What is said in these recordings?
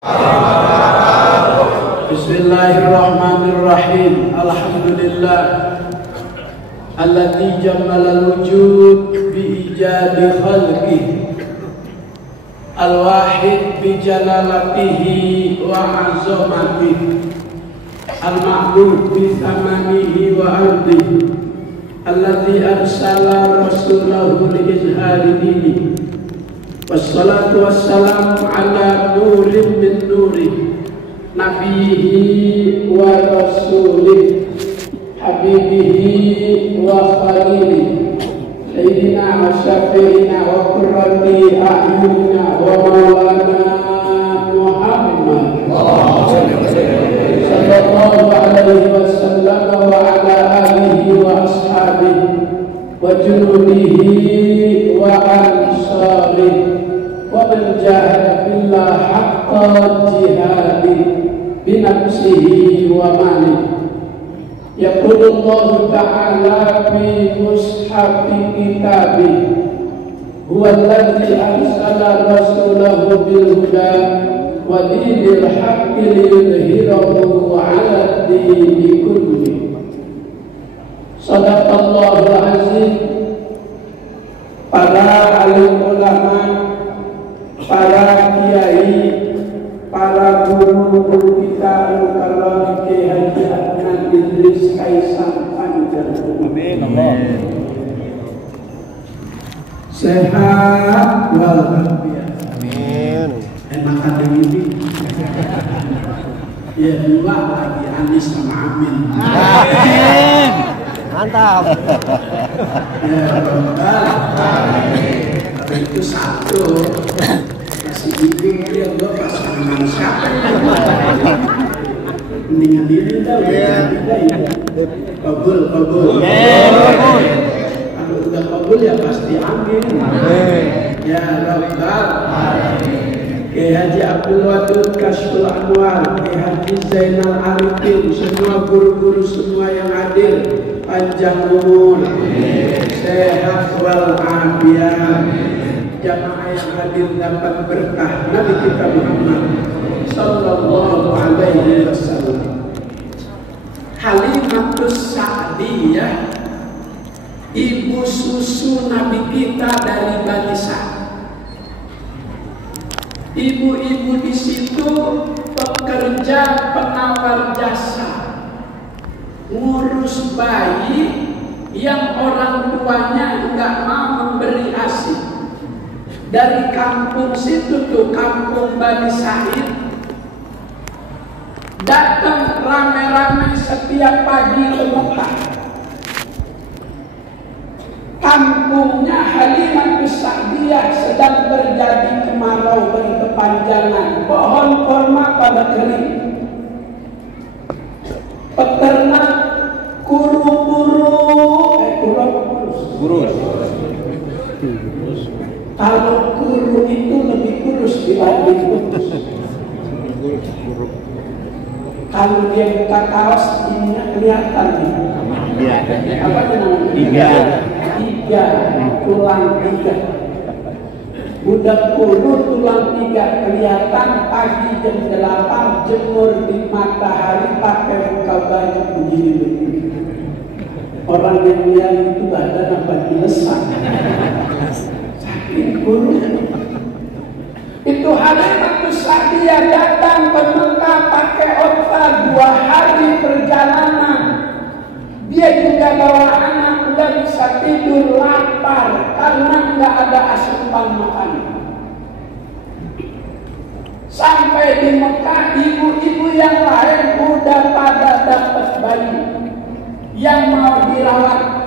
Bismillahirrahmanirrahim. Alhamdulillah alladzi jammalal wujud bi ijadi khalqih al-wahid bi jalalatihi wa 'azamatihi al-ma'bud bi thamanihi wa 'ardihi alladzi arsala rasulahu li izhari dinihi. Wassalatu wassalamu ala nurin min nurih nabihi wa rasulih habibihi wa khalilih sayyidina wa syafi'ina wa qurrati a'yunina wa maulana Muhammad sallallahu alaihi wasallam wa ala alihi wa ashabihi wa junudihi wa ansarihi wa man jahada billah haqqa jihadi binafsihi wa malihi. Yaqulullahu ta'ala fi mushafi kitabih huwa alladzi arsala rasulahu bil huda wa dinil haqqi liyudhhirahu 'ala ad-dini kullihi. Shadaqallahul azim. Para alim ulama, para kiai, para guru-guru kita Al-Karam Kiai Haji Adnan Idris Kaisang Panjang. Amin. Sehat walafiat. Amin. Enakan ini. Ya dua lagi Anis sama Amin. Amin. Mantap. Ya Amin. Itu satu. Masih bingung dia gua pasangan siapa? Mendingan diri dah, ya. Kabul. Kalau udah kabul ya pasti amin. Ya Rabbal Alamin. Kiai Haji Abdul Wadud Kashful Anwar, Kiai Haji Zainal Arifin, semua guru-guru semua yang hadir, panjang umur, sehat walafiat. Jamaah yang hadir dapat berkah Nabi kita Muhammad sallallahu alaihi wasallam. Halimatus Sa'diyah, ibu susu Nabi kita dari Bani Sa'd. Ibu-ibu di situ pekerja penawar jasa, ngurus bayi yang orang tuanya enggak mau memberi ASI. Dari kampung situ tuh, kampung Bani Sa'id, datang rame-rame setiap pagi ke Mekah. Kampungnya Halimatus Sa'diyah sedang terjadi kemarau berkepanjangan, pohon kurma pada kering. Peternak kurus. Kalau kuru itu lebih kurus dibanding kurus. Kalau dia buka kaos, ininya kelihatan nih. Apa namanya? Tiga, tulang tiga. Budak kuru tulang tiga kelihatan pagi jam 8 jemur di matahari pakai buka baju begini. Orang yang lihat itu badan apa dilesak. Itu Halimatus Sa'diyah datang ke Mekah pakai onta 2 hari perjalanan. Dia juga bawa anak, udah bisa tidur lapar karena nggak ada asupan makanan. Sampai di Mekah, ibu-ibu yang lain udah pada dapat bayi yang mau dirawat.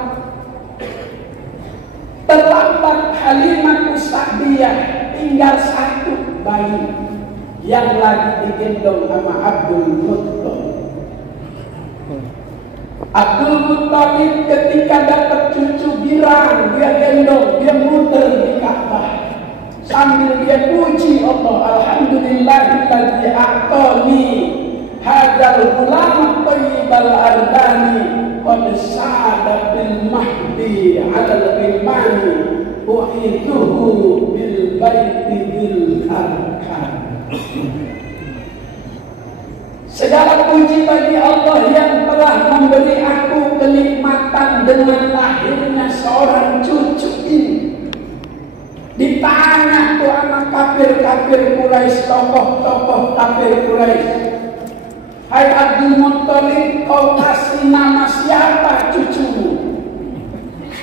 Terlambat Halimatus Sa'diyah, tinggal 1 bayi yang lagi digendong sama Abdul Muttalib. Abdul Muttalib ketika dapat cucu girang, dia gendong, dia muter di Ka'bah sambil dia puji Allah, alhamdulillahilladzi a'tani hadzal ghulam thayyibal ardani qad sa'ada bil mahdi 'alal ghilmani uhituhu bil baiti bil arkan. Segala puji bagi Allah yang telah memberi aku kenikmatan dengan lahirnya seorang cucu ini. Ditanya tuh anak kafir-kafir Quraisy, tokoh-tokoh kafir Quraisy, hai Abdul Muttalib, kau kasih nama siapa cucumu?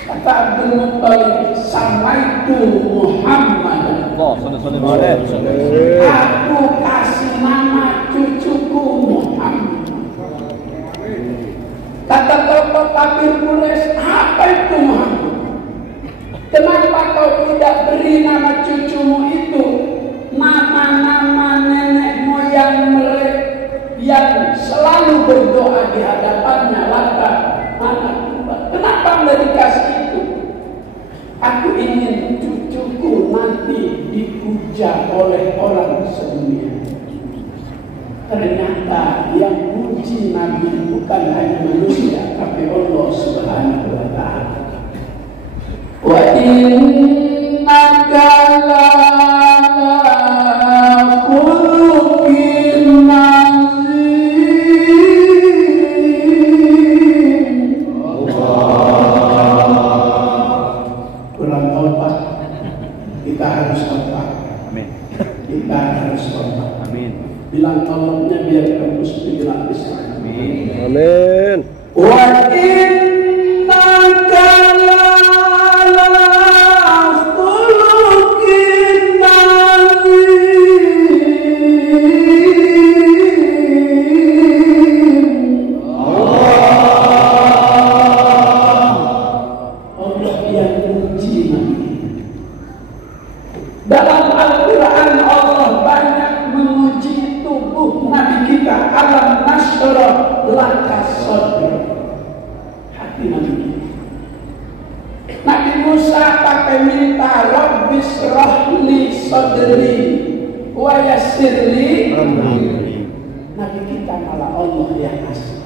Kata Abdul Muttalib, samaitu Muhammad. Aku kasih nama cucuku Muhammad. Kata tokoh kafir Quraisy, apa itu Muhammad? Kenapa kau tidak beri nama cucumu itu nama-nama nenek moyang mereka yang selalu berdoa di hadapannya, Lata, anak Tuhan? Kenapa tidak dikasih itu? Aku ingin cucuku nanti dipuja oleh orang sedunia. Ternyata yang puji Nabi bukan hanya manusia, tapi Allah Subhanahu wa Ta'ala. Wa innaka la khuluqin azim. Kurang tobat, kita harus tobat. Amin. Kita harus tobat. Amin. Bilang tolongnya biar tembus bilang bisa. Amin. Amin. Wa innaka dalam Al-Quran Allah banyak memuji tubuh Nabi kita. Alam nasyrah laka sadrak, hati Nabi kita. Nabi Musa pakai minta Rabbi shrahli sadri wa yassirli amri. Nabi kita malah Allah yang kasih.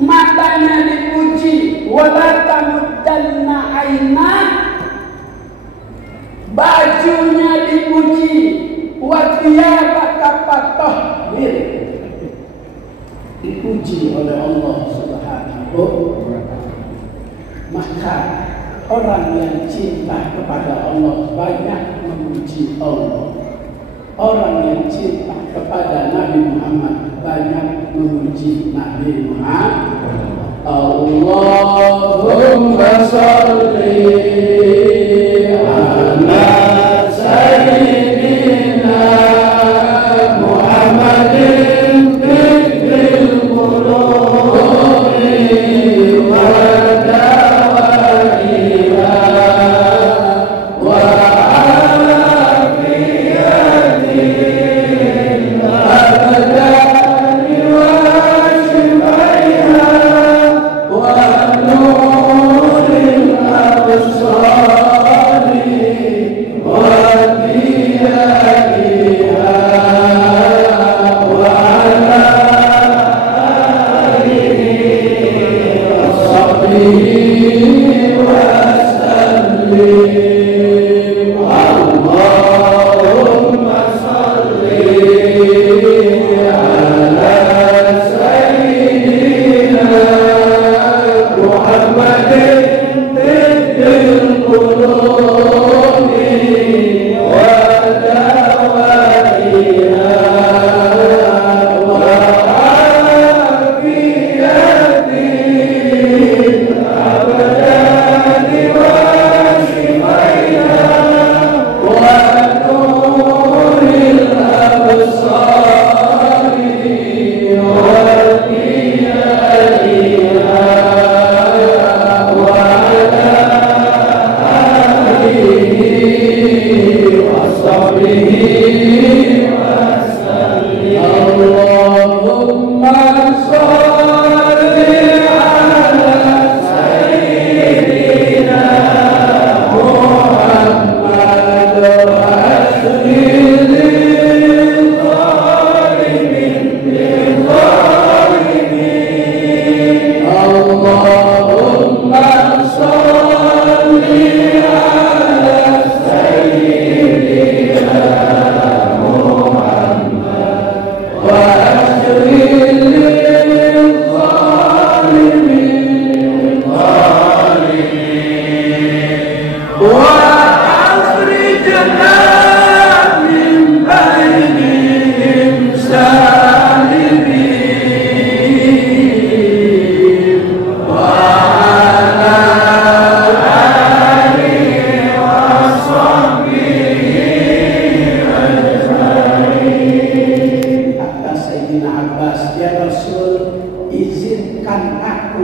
Matanya dipuji, wala tamuddanna aina. Bajunya dipuji, wa thiyabaka fatahhir. Dipuji oleh Allah Subhanahu wa Ta'ala. Maka orang yang cinta kepada Allah banyak memuji Allah. Orang yang cinta kepada Nabi Muhammad banyak memuji Nabi Muhammad. Allahumma sholli ala sayyidina Muhammadin fitril qulubi wa dawaiha wa afiyatiha abadani wa shifaiha wa nuril absar.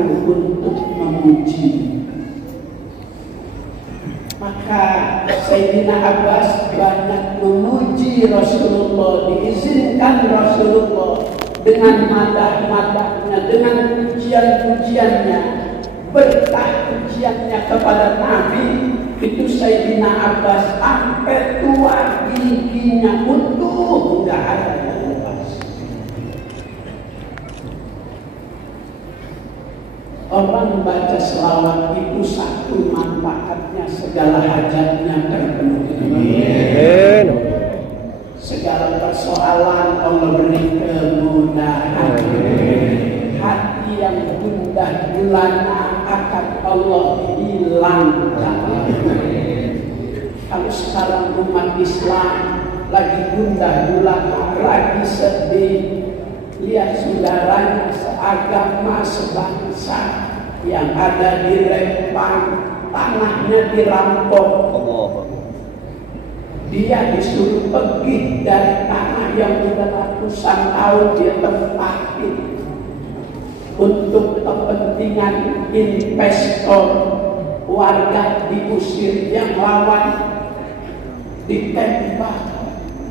aku untuk memuji. Maka Sayyidina Abbas banyak memuji Rasulullah, diizinkan Rasulullah dengan madah-madahnya, dengan pujian-pujiannya, berkah pujiannya kepada Nabi. Itu Sayyidina Abbas sampai tua giginya utuh, nggak ada yang lepas. Orang baca selawat itu satu manfaatnya, segala hajatnya terpenuhi. Segala persoalan Allah beri kemudahan. Hati yang gundah gulana akan Allah hilangkan. Kalau sekarang umat Islam lagi gundah gulana, lagi sedih, lihat saudaranya seagama, sebangsa yang ada di Rempang, tanahnya dirampok. Dia disuruh pergi dari tanah yang sudah ratusan tahun dia tempati untuk kepentingan investor. Warga diusir, yang lawan ditembak,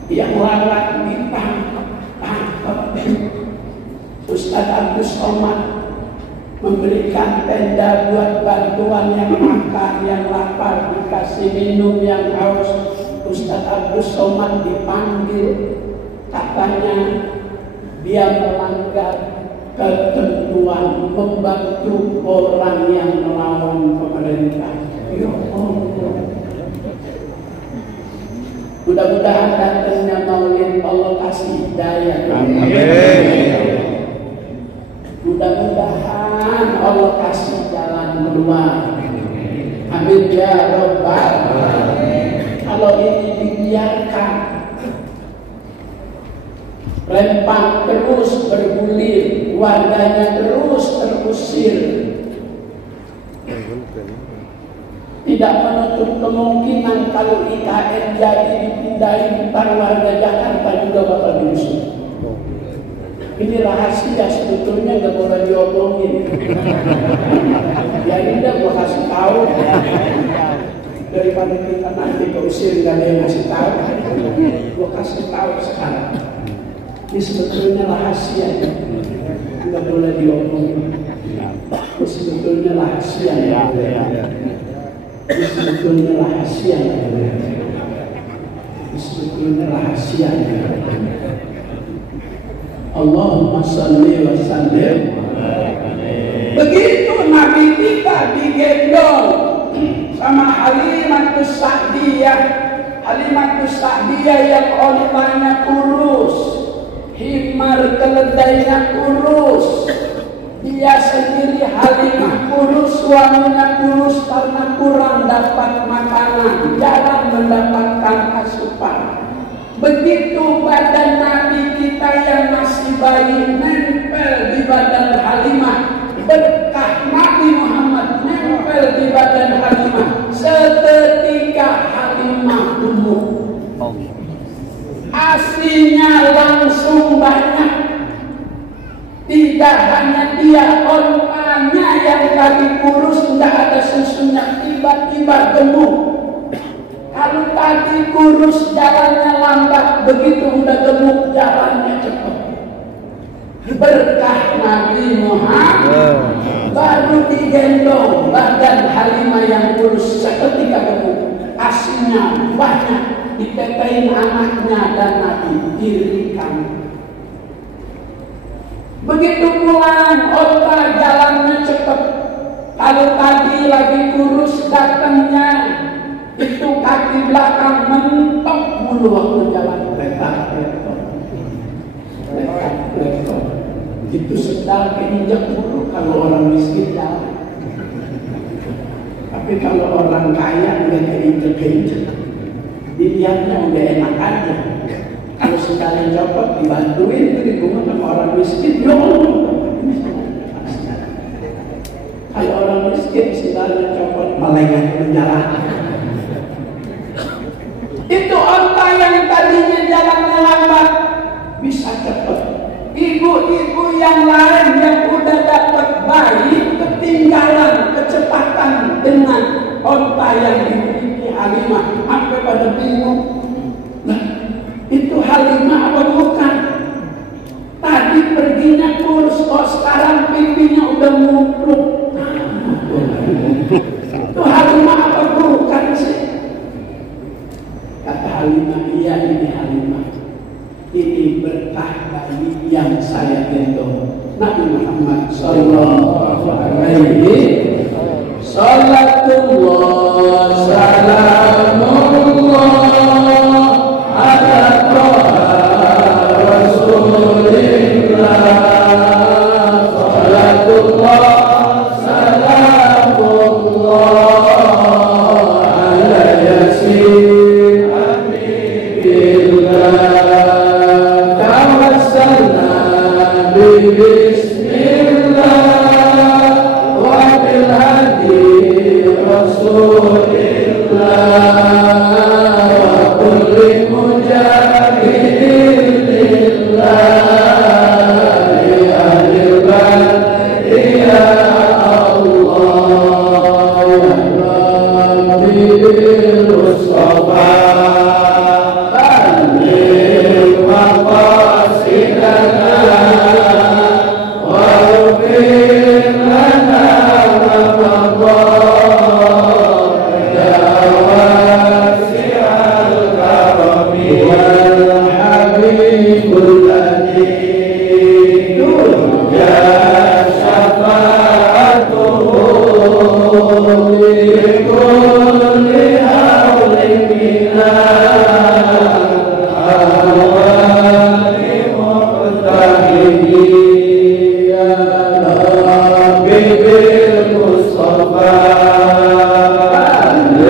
yang lawan ditangkap. Ustaz Abdus Somad memberikan tenda buat bantuan yang makan, yang lapar, dikasih minum, yang haus. Ustaz Abdus Somad dipanggil, katanya dia melanggar ketentuan membantu orang yang melawan pemerintah. Ya Allah. Mudah-mudahan datangnya Maulid Allah kasih hidayah. Amin. Mudah-mudahan Allah kasih jalan keluar. Amin ya Rabbal alamin. Kalau ini dibiarkan, Rempang terus bergulir, warganya terus terusir, tidak menutup kemungkinan kalau IKN jadi dipindahin, ntar warga Jakarta juga bakal diusir. Ini rahasia, sebetulnya nggak boleh diomongin. Ya udah gua kasih tahu, daripada kita nanti keusir nggak ada yang kasih tahu. Gua kasih tahu sekarang. Ini sebetulnya rahasia, nggak boleh diomongin. Ini sebetulnya rahasia. Ini sebetulnya rahasia. Ini sebetulnya rahasia. Allahumma shalli wa sallim. Begitu Nabi kita digendong sama Halimatus Sa'diyah. Halimatus Sa'diyah yang ontanya kurus, himar keledainya kurus, dia sendiri Halimah kurus, suaminya kurus karena kurang dapat makanan, jarang mendapatkan asupan. Begitu badan Nabi kita yang masih bayi nempel di badan Halimah, berkah Nabi Muhammad nempel di badan Halimah, seketika Halimah tumbuh. Aslinya langsung banyak. Tidak hanya dia, ontanya yang tadi kurus tidak ada susunya, tiba-tiba gemuk. Kalau tadi kurus jalannya lambat, begitu udah gemuk jalannya cepat. Berkah Nabi Muhammad, baru digendong badan Halimah yang kurus seketika gemuk. Aslinya banyak, ditetein anaknya dan Nabi dirikan. Begitu pulang, onta jalannya cepat. Kalau tadi lagi kurus datangnya, itu kaki belakang mentok mulu waktu jalan. Letak-letak. Itu sedang keinjak mulu kalau orang miskin jalan. Tapi kalau orang kaya udah keinjak-keinjak, dilihatnya udah enak aja. Kalau sekali copot dibantuin, itu dikubur sama orang miskin. Ya Allah. Kalau orang miskin sekali copot malaikat menjalan. Itu onta yang tadinya jalannya lambat bisa cepat. Ibu-ibu yang lain yang udah dapat bayi ketinggalan kecepatan dengan onta yang dimiliki Halimah sampai pada bingung. Nah, itu Halimah apa bukan? Tadi perginya kurus, kok sekarang pipinya udah mumpluk. Itu Halimah apa bukan sih? Kata Halimah, iya ini Halimah. Ini berkah bayi yang saya gendong. Nabi Muhammad sallallahu alaihi Salatullah salamullah ala Taha Rasulillah. Salatullah salamullah ala Yasin Habibillah. Tawassalna bismillah wa bil hadi Rasulillah wa kulli mujahidin lillah ya Rabbi ya Allah ya Rabbi bil Mustafa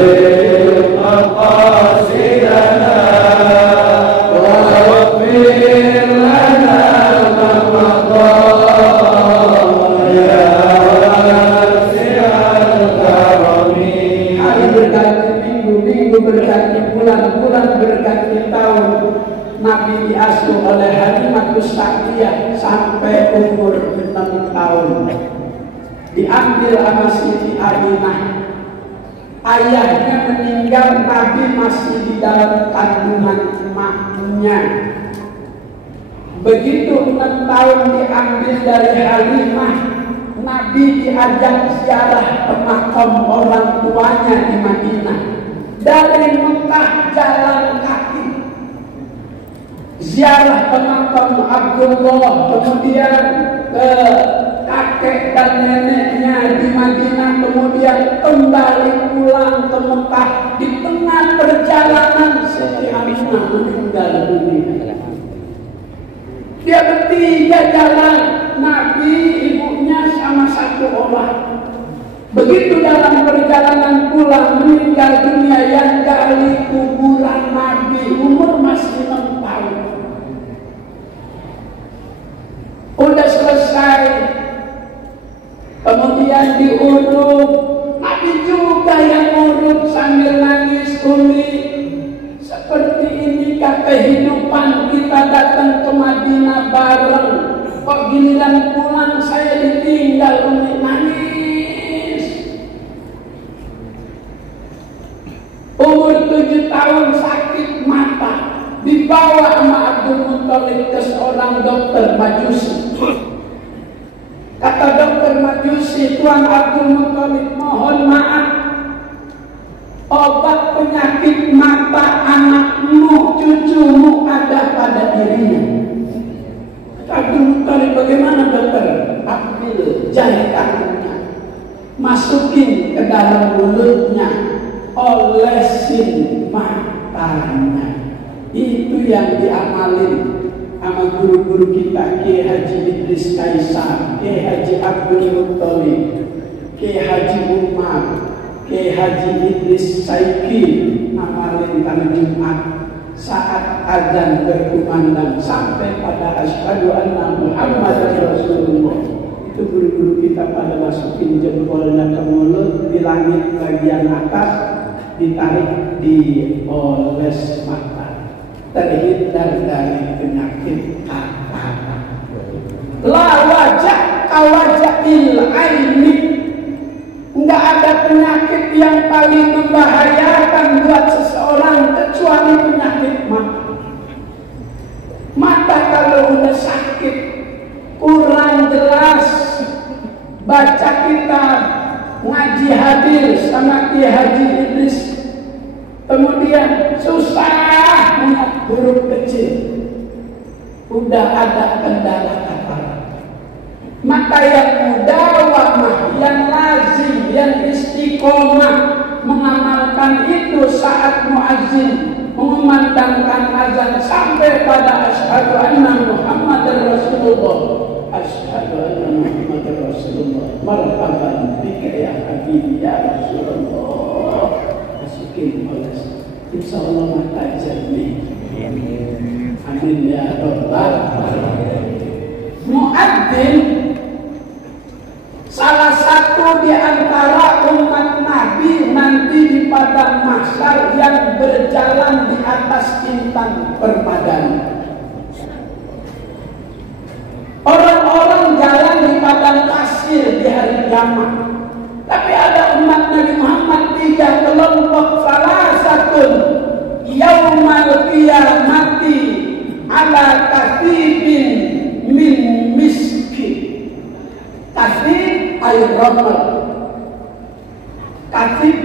balil maqasidana diambil sama Siti Aminah. Ayahnya meninggal, Nabi masih di dalam kandungan emaknya. Begitu 6 tahun diambil dari Halimah, Nabi diajak ziarah ke makam orang tuanya di Madinah. Dari Mekah jalan kaki ziarah ke makam Abdullah, kemudian ke kakek dan neneknya di Madinah, kemudian kembali pulang ke Mekah. Di tengah perjalanan Siti Aminah meninggal dunia. Dia bertiga jalan, Nabi, ibunya sama satu orang. Begitu dalam perjalanan pulang meninggal dunia, yang gali kuburan Nabi umur masih 6 tahun. Udah selesai, kemudian diurut, Nabi juga yang urut sambil nangis. Umi, seperti inikah kehidupan kita datang ke Madinah bareng, kok giliran pulang saya ditinggal? Umi nangis. Umur 7 tahun sakit mata, dibawa sama Abdul Muthalib ke seorang dokter Majusi. Kata dokter Majusi, Tuan Abdul Muthalib, mohon maaf, obat penyakit mata anakmu, cucumu ada pada dirinya. Abdul Muthalib, bagaimana dokter? Ambil jahitannya, masukin ke dalam mulutnya, olesin matanya. Itu yang diamalin sama guru-guru kita, Kiai Haji Idris Kaisar, Kiai Haji Abdul Muthalib, Kiai Haji Umar, Kiai Haji Idris Saiki. Amalin kali Jumat saat azan berkumandang sampai pada asyhadu anna Muhammadar Rasulullah. Itu guru-guru kita pada masukin jempolnya ke mulut, di langit bagian atas, ditarik, dioles mata, terhindar dari penyakit kata. La wajah kawajahil aini, paling membahayakan buat seseorang kecuali penyakit mata. Mata kalau udah sakit, kurang jelas, baca kitab, ngaji hadis sama Ki Haji Idris, kemudian susah melihat huruf kecil, udah ada kendala kata. Maka yang mudawamah, yang lazim, yang istiqomah mengamalkan itu saat muazzin mengumandangkan azan sampai pada asyhadu anna Muhammadar Rasulullah, asyhadu anna Muhammadar Rasulullah, marhaban bika ya habibi ya Rasulullah, masukin oleh insyaallah mata jernih. Amin ya rabbal alamin. Muadzin salah satu di antara umat Nabi nanti di padang mahsyar yang berjalan di atas intan permadani. Orang-orang jalan di padang pasir di hari kiamat. Tapi ada umat Nabi Muhammad 3 kelompok, salasatun yaumal qiyamati ala kathibin min miskin. Kathib air romer. Kathib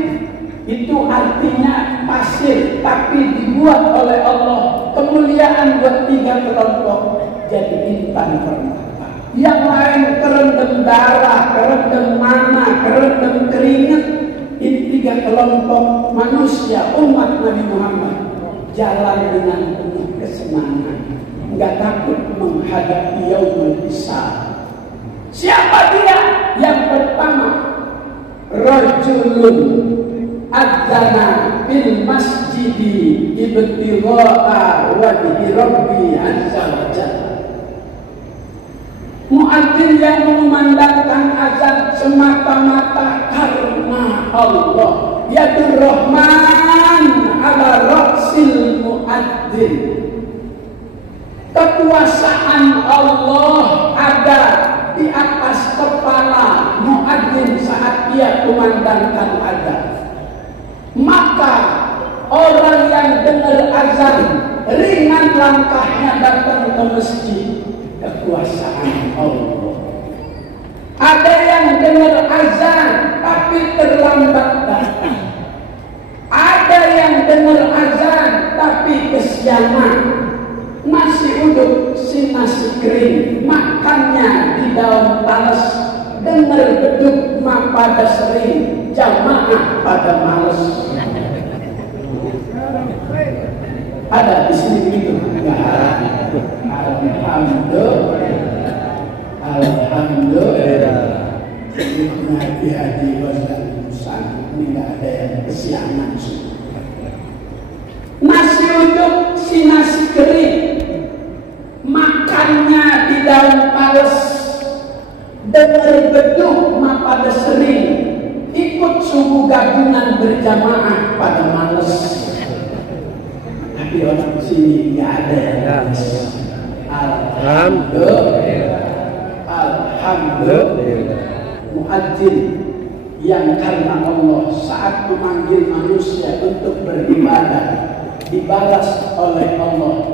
itu artinya pasir, tapi dibuat oleh Allah kemuliaan buat 3 kelompok jadi intan permata. Yang lain kerendam darah, kerendam mana, kerendam keringat. Ini 3 kelompok manusia umat Nabi Muhammad jalan dengan penuh kesenangan, nggak takut menghadapi yaumul hisab. Siapa dia? Yang pertama, rajulun adzana bil masjidi ibtigha'a wajhi rabbi azza wa jalla. Muadzin yang mengumandangkan azan semata-mata karena Allah. Yadur Rahman ala ra'sil muadzin. Kekuasaan Allah ada di atas kepala muadzin saat ia kumandangkan azan. Maka orang yang dengar azan ringan langkahnya datang ke masjid. Kekuasaan Allah. Ada yang dengar azan tapi terlambat datang. Ada yang dengar azan tapi kesiangan. Nasi uduk si nasi kering, makannya di daun talas. Dengar beduk mah pada sering, jamaah pada males. Ada di sini begitu? Enggak. Alhamdulillah. Alhamdulillah. Nabi Haji Wasallam ini nggak ada yang kesiangan. Nasi uduk si nasi kering, makannya di daun pales. Dengar beduk mah pada sering, ikut subuh gabungan berjamaah pada males. Tapi orang sini nggak ada yang alhamdulillah. Alhamdulillah. Muadzin yang karena Allah saat memanggil manusia untuk beribadah dibalas oleh Allah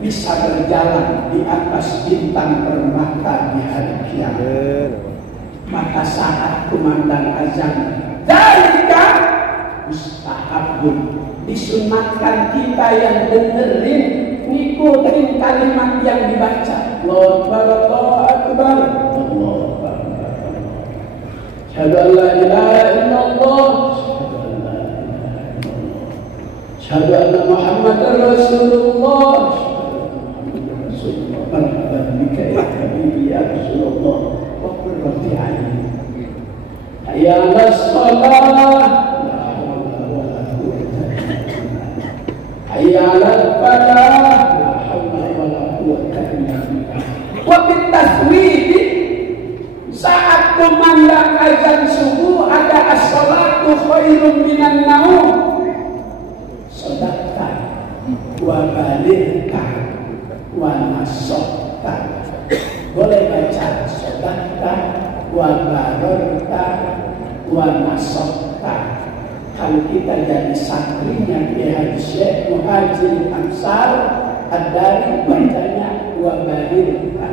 bisa berjalan di atas bintang permata di hari kiamat. Maka saat kumandang azan dzalika mustahabun, disunatkan kita yang dengerin ngikutin kalimat yang dibaca. Allahu Akbar, Allahu Akbar. Asyhadu an la ilaha illallah, asyhadu anna Muhammadar Rasulullah. Marhaban bika ya habibi ya Rasulullah wa qurratu a'yun. Hayya 'alas shalah, hayya 'alal falah, la haula wala quwwata illa billah. Wa bitaswib, saat kumandang azan subuh ada as-salatu khairun minan naum. Sedekah wa balikah wa nasokta. Boleh baca sedekah wa barokah wa nasokta. Kalau kita jadi santrinya Kiai Haji Syekh Muhajir Ansar Ad-Dari, bacanya wa barirta.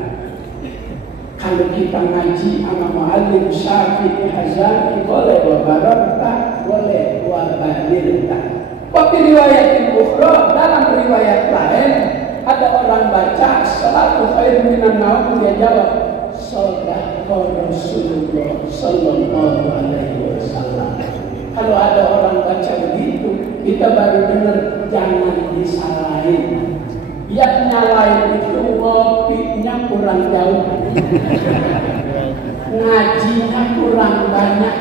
Kalau kita ngaji sama Muallim Syafi'i Hazami, boleh wa barirta, boleh wa barirta. Waktu riwayat ukhra, dalam riwayat lain ada orang baca salatu khair minan naum, dia jawab shadaqa Rasulullah sallallahu alaihi wasallam. Kalau ada orang baca begitu, kita baru dengar, jangan disalahin. Yang nyalain itu ngopinya kurang jauh, ngajinya kurang banyak,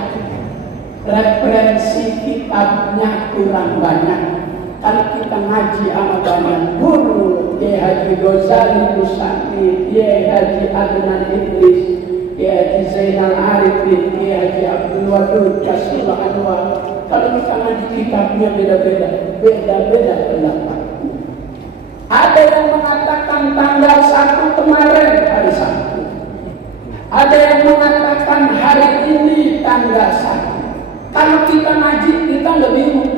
referensi kitabnya kurang banyak. Kalau kita ngaji sama banyak guru, Kiai Haji Ghazali Mustaqim, Kiai Haji Adnan Idris, Kiai Haji Zainal Arifin, Kiai Haji Abdul Wadud Kasrul Anwar. Kalau kita ngaji kitabnya beda-beda pendapat. Ada yang mengatakan tanggal 1 kemarin hari Sabtu. Ada yang mengatakan hari ini tanggal 1. Kalau kita ngaji, kita nggak bingung.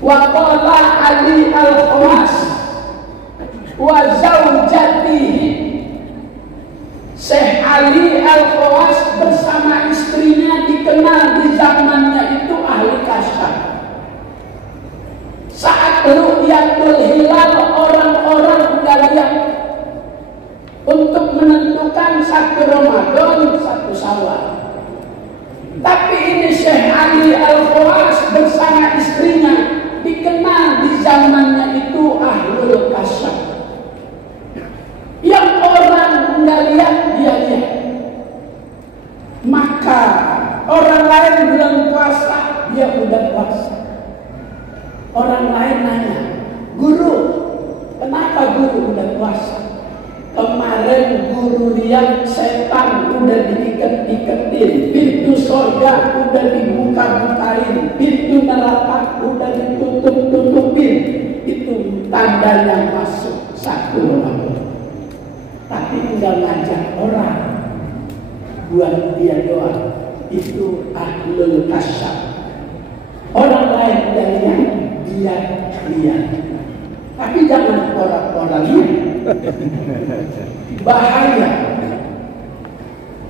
Wa qala Ali al-Khawas wa zaujatihi, Syekh Ali al-Khawas bersama istrinya dikenal di zamannya itu ahli kasyaf. Saat ru'yatul hilal, orang-orang nggak lihat untuk menentukan 1 Ramadan 1 Syawal. Tapi ini Syekh Ali al-Khawas bersama istrinya dikenal di zamannya itu ahlul kasyaf. Yang orang nggak lihat, dia lihat. Maka orang lain belum puasa, dia udah puasa. Orang lain nanya, guru, kenapa guru udah puasa? Kemarin guru lihat setan udah diiket-iketin, pintu surga udah dibuka-bukain, pintu neraka udah ditutup-tutupin. Itu tandanya masuk 1 Ramadan. Tapi tinggal ngajak orang buat dia doa, itu ahlul kasyaf. Orang lain lihat, dia lihat. Tapi jangan orang-orang bahaya.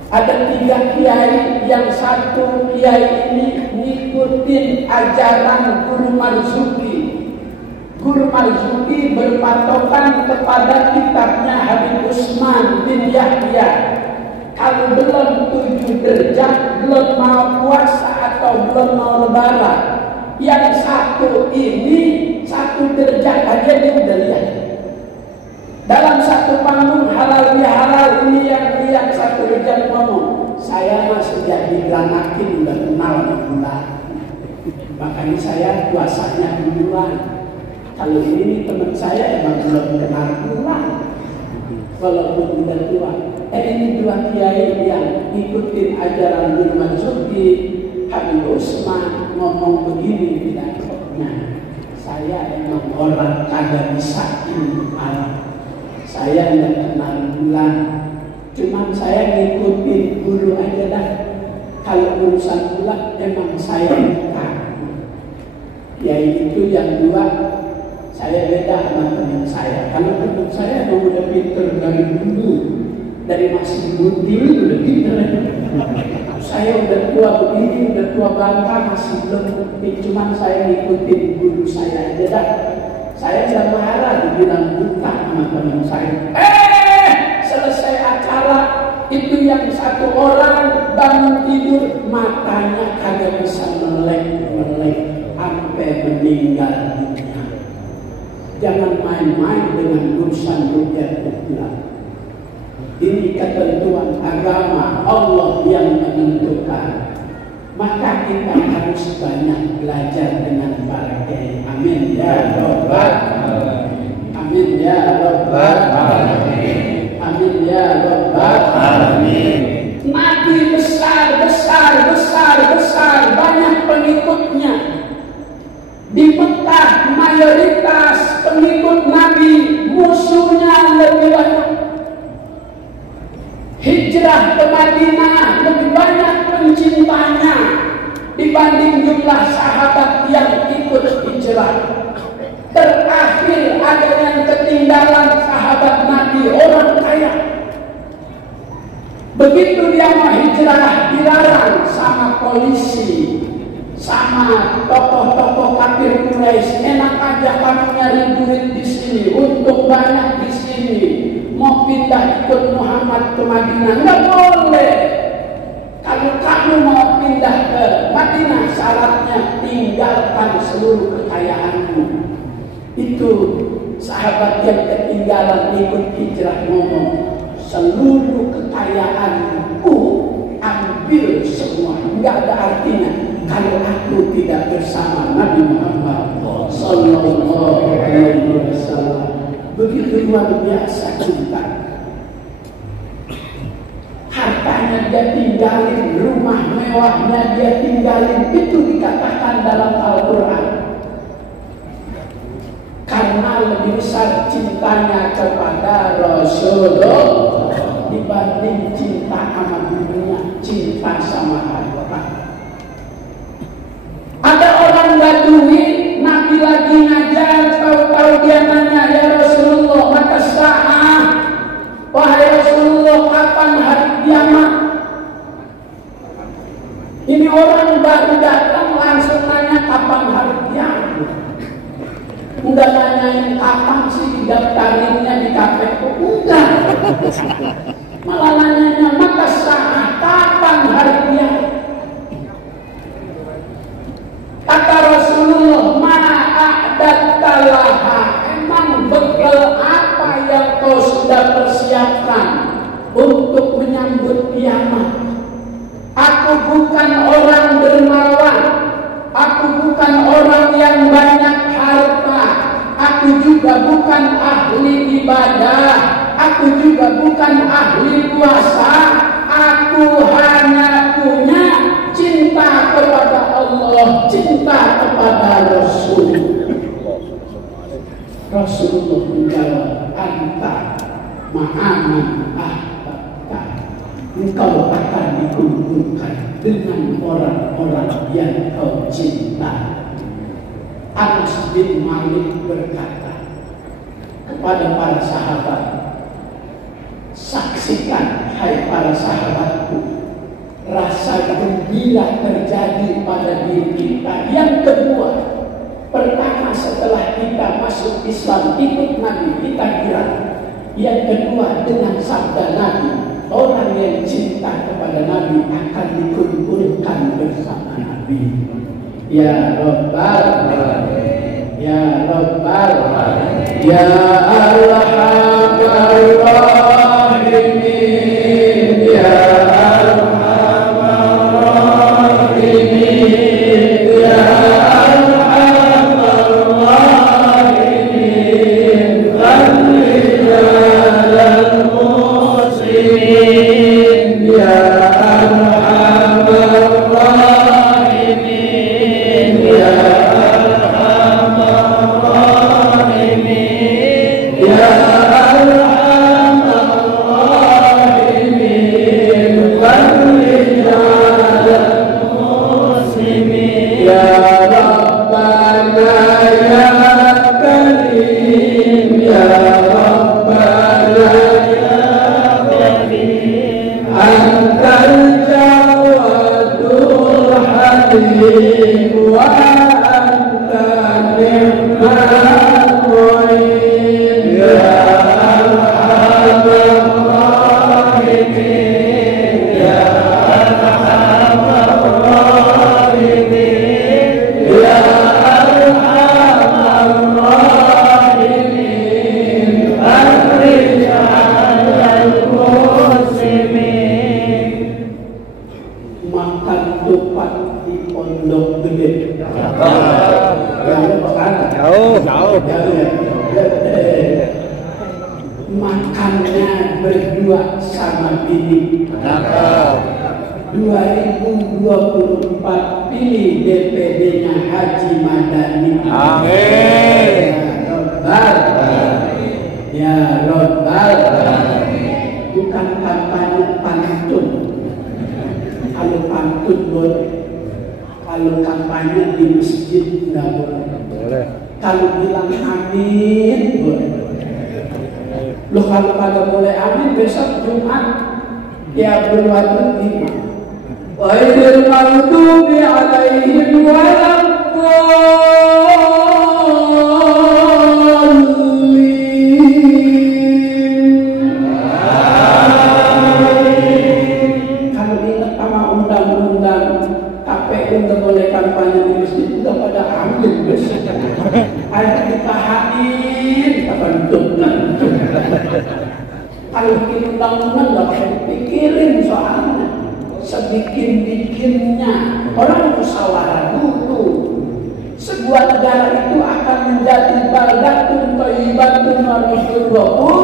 Ada 3 kiai, yang satu kiai ini ngikutin ajaran Guru Marzuki. Guru Marzuki berpatokan kepada kitabnya Habib Usman bin Yahya. Kalau belum 7 derajat, belum mau puasa atau belum mau lebaran. Yang satu ini 1 derajat aja dia udah lihat. Dalam 1 panggung halal bihalal, ini yang lihat 1 derajat ngomong, saya mah sejak diberanakin udah kenal di bulan. Makanya saya puasanya duluan. Kalau ini teman saya emang belum kenal bulan, walaupun udah tua. Ini 2 kiai yang ikutin ajaran Guru Marzuki, Habib Usman, ngomong begini pidatonya. Saya emang orang kagak bisa ilmu Arab. Saya nggak kenal bulan, cuman saya ngikutin guru aja dah. Kalau urusan bulan emang saya bukan. Ya itu yang 2. Saya beda sama teman saya. Kalau teman saya emang udah pinter dari dulu, dari masih bundil udah pinter. Saya udah tua begini, udah tua bangka, masih belum ngerti. Cuman saya ngikutin guru saya aja dah. Saya tidak marah dibilang buta sama teman saya. Selesai acara itu yang 1 orang bangun tidur, matanya kagak bisa melek sampai meninggal dunia. Jangan main-main dengan urusan ru'yatul hilal. Ini ketentuan agama, Allah yang menentukan. Maka kita harus banyak belajar dengan para kiai. Amin ya Rabbal alamin. Amin ya Rabbal alamin. Amin ya Rabbal alamin. Nabi besar, banyak pengikutnya. Di Mekah mayoritas pengikut Nabi, musuhnya lebih banyak. Hijrah hijrah ke Madinah lebih banyak pencintanya dibanding jumlah sahabat yang ikut hijrah. Terakhir ada yang ketinggalan sahabat Nabi, orang kaya. Begitu dia mau hijrah dilarang sama polisi, sama tokoh-tokoh kafir Quraisy. Enak aja kamu nyari duit di sini, untung banyak di sini. Mau pindah ikut Muhammad ke Madinah, nggak boleh. Kalau kamu mau pindah ke Madinah, syaratnya tinggalkan seluruh kekayaanmu. Itu sahabat yang ketinggalan ikut hijrah ngomong, seluruh kekayaanku ambil semua. Nggak ada artinya kalau aku tidak bersama Nabi Muhammad Sallallahu Alaihi Wasallam. Begitu luar biasa cinta. Hartanya dia tinggalin, rumah mewahnya dia tinggalin. Itu dikatakan dalam Al-Quran. Karena lebih besar cintanya kepada Rasulullah dibanding cinta sama dunia, cinta sama harta. Ada orang Badui, Nabi lagi ngajar, tahu-tahu dia nanya, ya Rasulullah, maka sa'ah, wahai Rasulullah, kapan hari kiamat? Ini orang baru datang langsung nanya kapan hari kiamat. Enggak nanyain kapan sih daftarinnya di KPU, enggak. Malah nanyanya, maka sa'ah, kapan hari kiamat? Kata Rasulullah, ma'a'adattalaha, emang bekal apa yang kau sudah persiapkan untuk menyambut kiamat? Aku bukan orang dermawan, aku bukan orang yang banyak harta, aku juga bukan ahli ibadah, aku juga bukan ahli puasa, aku hanya punya cinta kepada Allah, cinta kepada Rasul. Rasulullah menjawab, anta ma'aman ahbabta, engkau akan dikumpulkan dengan orang-orang yang kau cinta. Anas bin Malik berkata kepada para sahabat, saksikan hai para sahabatku, rasa gembira terjadi pada diri kita. Yang kedua, pertama setelah kita masuk Islam, ikut Nabi, kita kira. Yang kedua, dengan sabda Nabi, orang yang cinta kepada Nabi akan dikumpulkan bersama Nabi. Ya Rabbal Alamin, Ya Rabbal Alamin, Ya Arhamar Rahimin, Ya makannya berdua sama bini. 2024 pilih DPD-nya Haji Madani. Amin. Ya Rabbal Alamin. Bukan kampanye pantun boleh. Kalau kampanye di masjid nggak boleh. Kalau bilang amin boleh. Loh kalau kagak boleh amin besok Jumat ya berwadul imam. Waidil maghdubi alaihim kampanye di masjid udah pada ambil besok ada ditahanin kapan kalau bikin undang-undang gak perlu dipikirin soalnya sebikin-bikinnya orang musyawarah dulu sebuah negara itu akan menjadi baldatun thayyibatun wa rizqun ghafur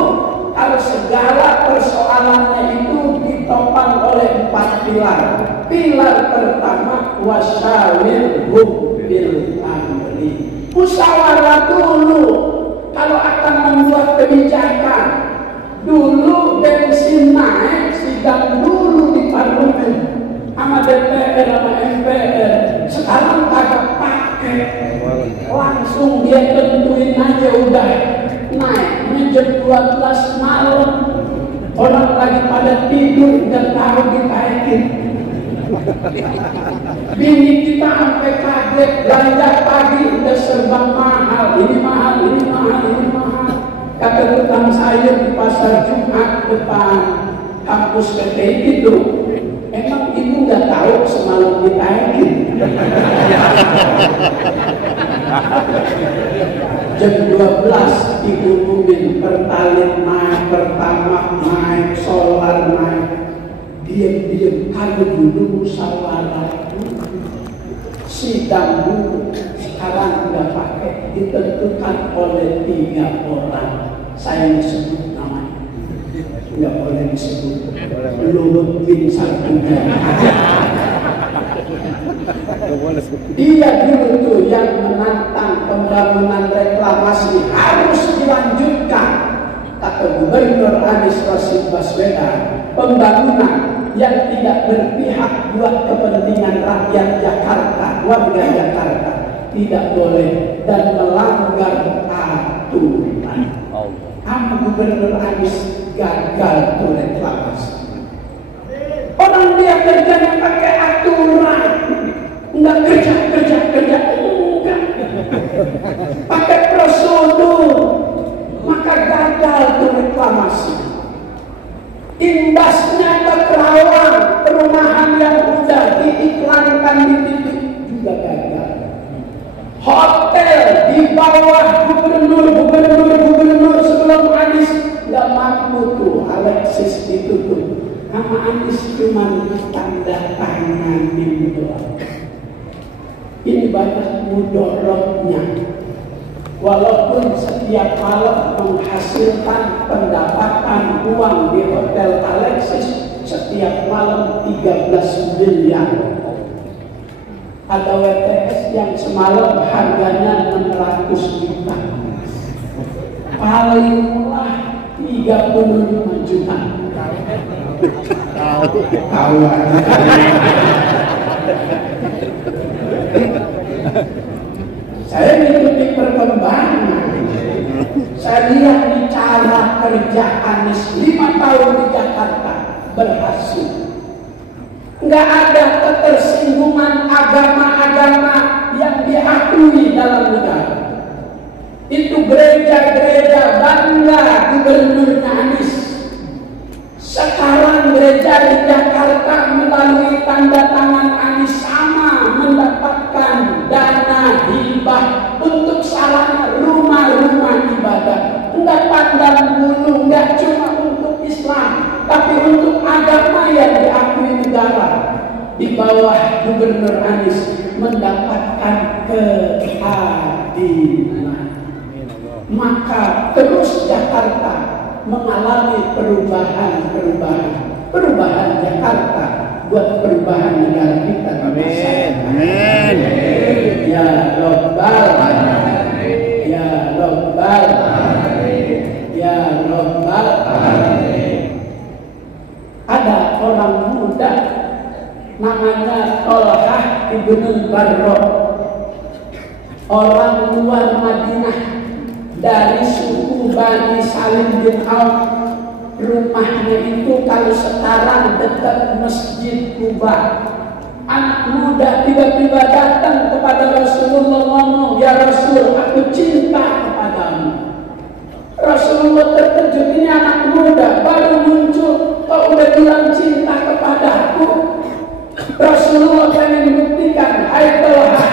kalau segala persoalannya itu ditopang oleh 4 pilar. Pilar pertama wasyawirhum bil amri. Musyawarah dulu kalau akan membuat kebijakan. Dulu bensin naik, sidang dulu di parlemen sama DPR sama MPR. Sekarang kagak pakai, langsung dia tentuin aja udah naik. Jam 12 malam orang lagi pada tidur dan tahu ditaikin. Bini kita sampai kaget belanja pagi udah serba mahal, ini mahal, ini mahal, ini mahal. Kata tukang sayur di pasar Jumat depan kampus PTI itu, emang ibu nggak tahu semalam ditaikin. Jam 12 diumumin pertalite naik, pertamax naik, solar naik. Diam-diam kalau dulu musyawarah sidang dulu, sekarang udah pakai ditentukan oleh 3 orang. Saya disebut namanya, nggak boleh disebut. Luhut bin Sarduga. Dia dulu tuh yang menantang pembangunan reklamasi harus dilanjutkan. Kata Gubernur Anies Rashid Baswedan, pembangunan yang tidak berpihak buat kepentingan rakyat Jakarta, warga Jakarta, tidak boleh dan melanggar aturan. Apa Gubernur Anies gagal tuh reklamasi? Orang dia kerjanya pakai aturan. Enggak kerja, enggak. Pakai prosedur, maka gagal tuh reklamasi. Imbasnya ke Kerawang, perumahan yang udah diiklankan di titik juga gagal. Hotel di bawah gubernur sebelum Anies nggak mampu tuh Alexis ditutup. Nama Anies cuma tanda tanganin doang. Ini banyak mudorotnya. Walaupun setiap malam menghasilkan pendapatan uang di Hotel Alexis setiap malam 13 miliar. Ada WTS yang semalam harganya 600 juta. Paling murah 35 juta. Tahu saya mengikuti perkembangan. Saya lihat di cara kerja Anies 5 tahun di Jakarta berhasil. Nggak ada ketersinggungan agama-agama yang diakui dalam negara. Itu gereja-gereja bangga gubernurnya Anies. Sekarang gereja di Jakarta melalui tanda tangan Anies sama mendapatkan dana hibah untuk sarana rumah-rumah ibadah. Enggak pandang bulu, enggak cuma untuk Islam, tapi untuk agama yang diakui negara. Di bawah Gubernur Anies mendapatkan keadilan. Maka terus Jakarta mengalami perubahan Jakarta buat perubahan negara kita. Amin. Ya Rabbal Alamin. Ya Rabbal Alamin. Ya Rabbal Alamin. Ada orang muda namanya Ibnul Barra, orang luar Madinah dari suku Bani Salim bin Auf. Rumahnya itu kalau sekarang dekat Masjid Kuba. Anak muda tiba-tiba datang kepada Rasulullah ngomong, "Ya Rasul, aku cinta kepadamu." Rasulullah terkejut, ini anak muda baru muncul, kok udah bilang cinta kepadaku? Rasulullah pengen buktikan, "Hai Talhah,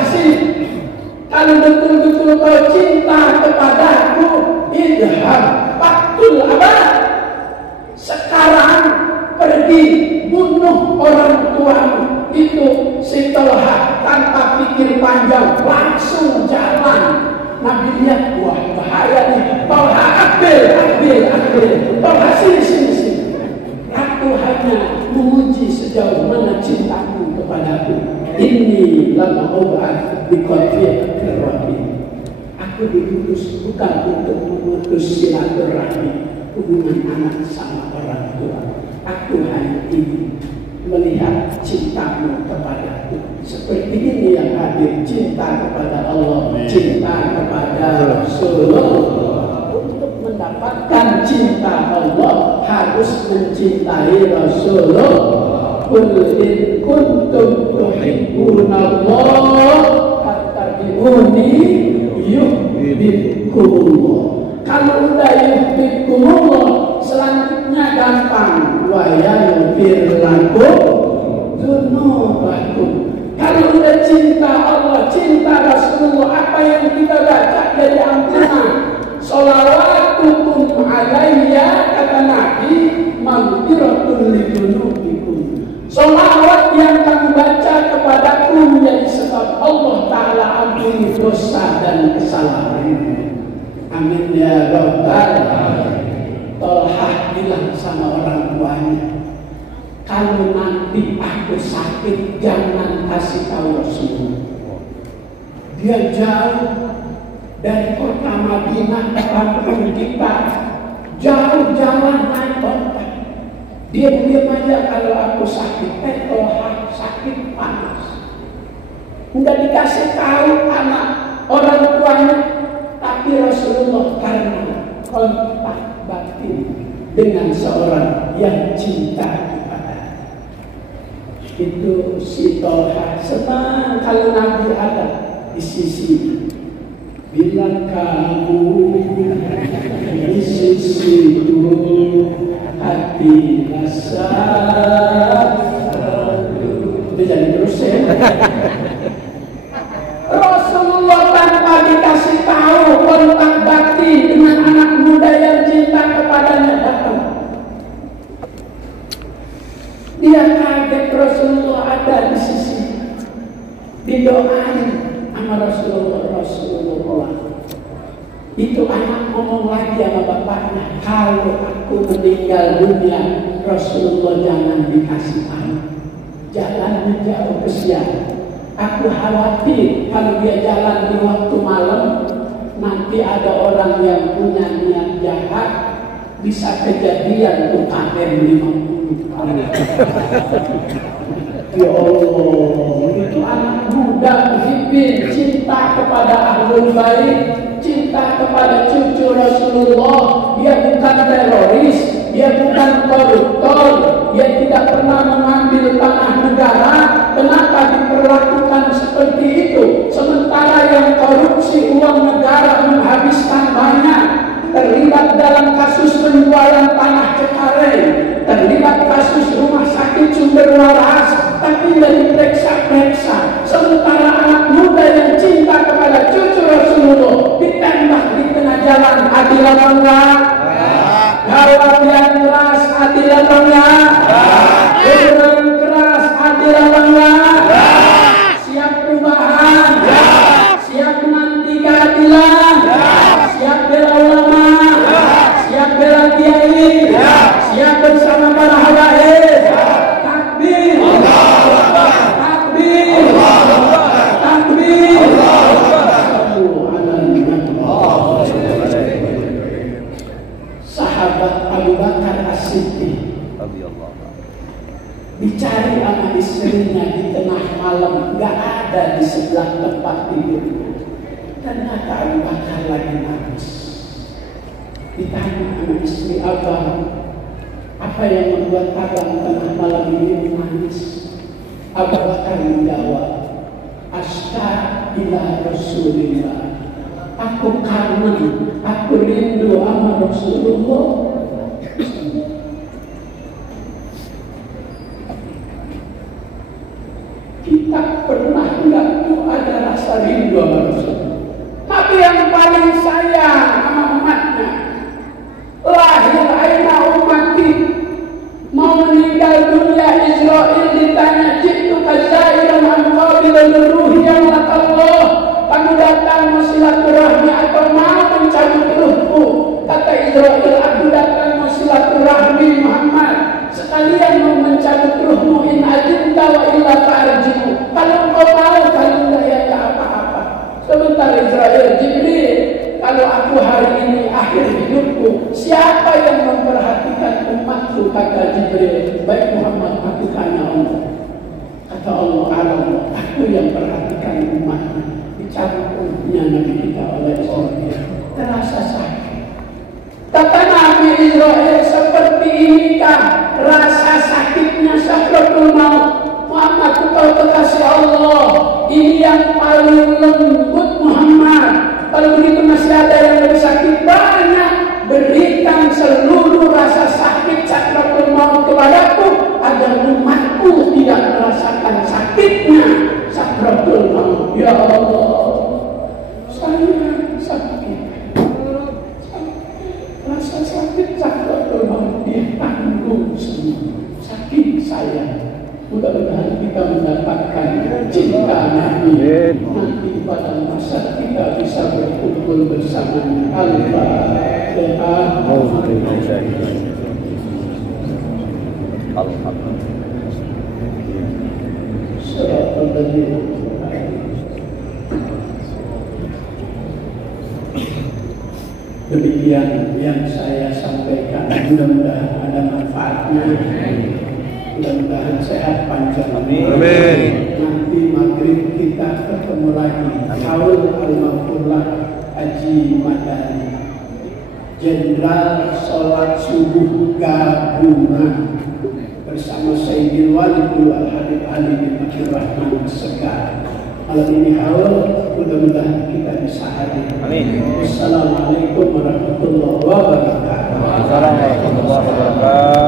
kalau betul-betul kau cinta kepadaku, idhab faktul abad. Sekarang pergi bunuh orang tuamu." Itu si Talhah tanpa pikir panjang langsung jalan. Nabi lihat, wah bahaya nih. Talhah, ambil. Talhah, sini. Aku hanya menguji sejauh mana cintamu kepadaku. Ini lama obat di konflik rahim. Aku diutus bukan untuk memutus silaturahmi hubungan anak sama orang tua. Aku hanya ingin melihat cintamu kepadaku. Seperti ini yang hadir, cinta kepada Allah, cinta kepada Rasulullah. Untuk mendapatkan cinta Allah harus mencintai Rasulullah. Qul in kuntum tuhibbunallah fattabi'uni yuhibbukumullah. Kalau udah yuhibbukumullah, selanjutnya gampang. Wa yaghfir lakum dzunubakum. Kalau udah cinta Allah, cinta Rasulullah, apa yang kita baca dari ampunan. Sholawatukum alayya, kata Nabi, maghfiratun lidzunubikum. Sholawat yang kamu baca kepadaku menjadi sebab Allah Ta'ala ampuni dosa dan kesalahan. Amin ya Rabbal alamin. Talhah bilang sama orang tuanya, kalau nanti aku sakit jangan kasih tahu Rasulullah. Dia jauh dari kota Madinah ke kampung kita, jauh jalan naik onta. Dia diam aja kalau aku sakit. Talhah sakit panas. Udah dikasih tahu anak orang tuanya, tapi Rasulullah karena kontak batin dengan seorang yang cinta kepada itu, si Talhah senang kalau Nabi ada di sisi. Bila kamu di sisiku, hati rasa itu jadi terus ya. Rasulullah tanpa dikasih tahu kontak batin dengan anak muda yang cinta kepadanya datang. Dia kaget Rasulullah ada di sisi. Didoain sama Rasulullah. Itu anak ngomong lagi sama bapaknya, kalau aku meninggal dunia, Rasulullah jangan dikasih tahu. Jalannya jauh kesian. Aku khawatir kalau dia jalan di waktu malam, nanti ada orang yang punya niat jahat, bisa kejadian UKM 50. Ya Allah, itu anak muda muhibbin, cinta kepada ahlul bait, cinta kepada cucu Rasulullah. Dia bukan teroris, dia bukan koruptor, dia tidak pernah mengambil tanah negara. Kenapa diperlakukan seperti itu? Sementara yang korupsi uang negara menghabiskan banyak, terlibat dalam kasus penjualan tanah Cengkareng, terlibat kasus rumah sakit sumber waras, tapi tidak diperiksa-periksa. Sementara anak muda yang cinta kepada cucu Rasulullah ditembak di tengah jalan. Adil apa enggak? Jawab yang keras, adil apa enggak? Yang keras, adil apa enggak? Siap perubahan? Siap menanti keadilan? Siap bela ulama? Siap bela kiai? Siap bersama para habaib? Takbir! Takbir! Takbir! Sahabat Abu Bakar As-Siddiq Dicari sama istrinya di tengah malam, nggak ada di sebelah tempat tidurnya. Ternyata Abu Bakar lagi nangis. Ditanya sama istri, Abah, apa yang membuat abang tengah malam ini menangis? Abu Bakar menjawab, Ashta ila Rasulillah. Aku kangen, aku rindu sama Rasulullah. Kita pernah nggak tuh ada rasa rindu sama Rasulullah? Tapi yang paling sayang sama umatnya, lahir aina umati, mau meninggal dunia Israel ditanya jitu kazairan anqabil ruhi yang Allah, kamu datang mau silaturahmi atau mau mencabut ruhku? Kata Israel, aku datang mau silaturahmi Muhammad, sekalian mau mencabut ruhmu. In ajinta wa illa farjimu, kalau kau mau, kalau enggak ya tak apa-apa. Sebentar Israel, Jibril, kalau aku hari ini akhir hidupku, siapa yang memperhatikan umatku? Kata Jibril, baik Muhammad, aku tanya Allah. Kata Allah, aku yang perhatikan umatnya. Dicabut ruhnya Nabi kita oleh Israel. Terasa sakit. Kata Nabi Israel, seperti inikah rasa sakitnya sakratul maut? Muhammad, kau kekasih Allah, ini yang paling lembut Muhammad. Kalau begitu masih ada yang lebih sakit, banyak. Berikan seluruh rasa sakit sakratul maut kepadaku, agar umatku tidak merasakan sakitnya sakratul maut. Ya Allah, saya sakit. Rasa sakit sakratul maut ditanggung semua. Sakit saya. Mudah-mudahan kita mendapatkan cinta Nabi. Nanti pada masa kita bisa berkumpul bersama Al-Fatihah. Demikian yang saya sampaikan. Mudah-mudahan ada manfaatnya. Mudah-mudahan sehat panjang. Amin. Nanti maghrib kita ketemu lagi. Haul al-Maqullah Haji Madani, Jenderal sholat subuh gabungan bersama Sayyidil Walidul Al-Habib Ali bin Abdul Rahman Segar. Malam ini haul, mudah-mudahan kita bisa hadir. Amin. Wassalamualaikum warahmatullahi wabarakatuh. Assalamualaikum warahmatullahi wabarakatuh.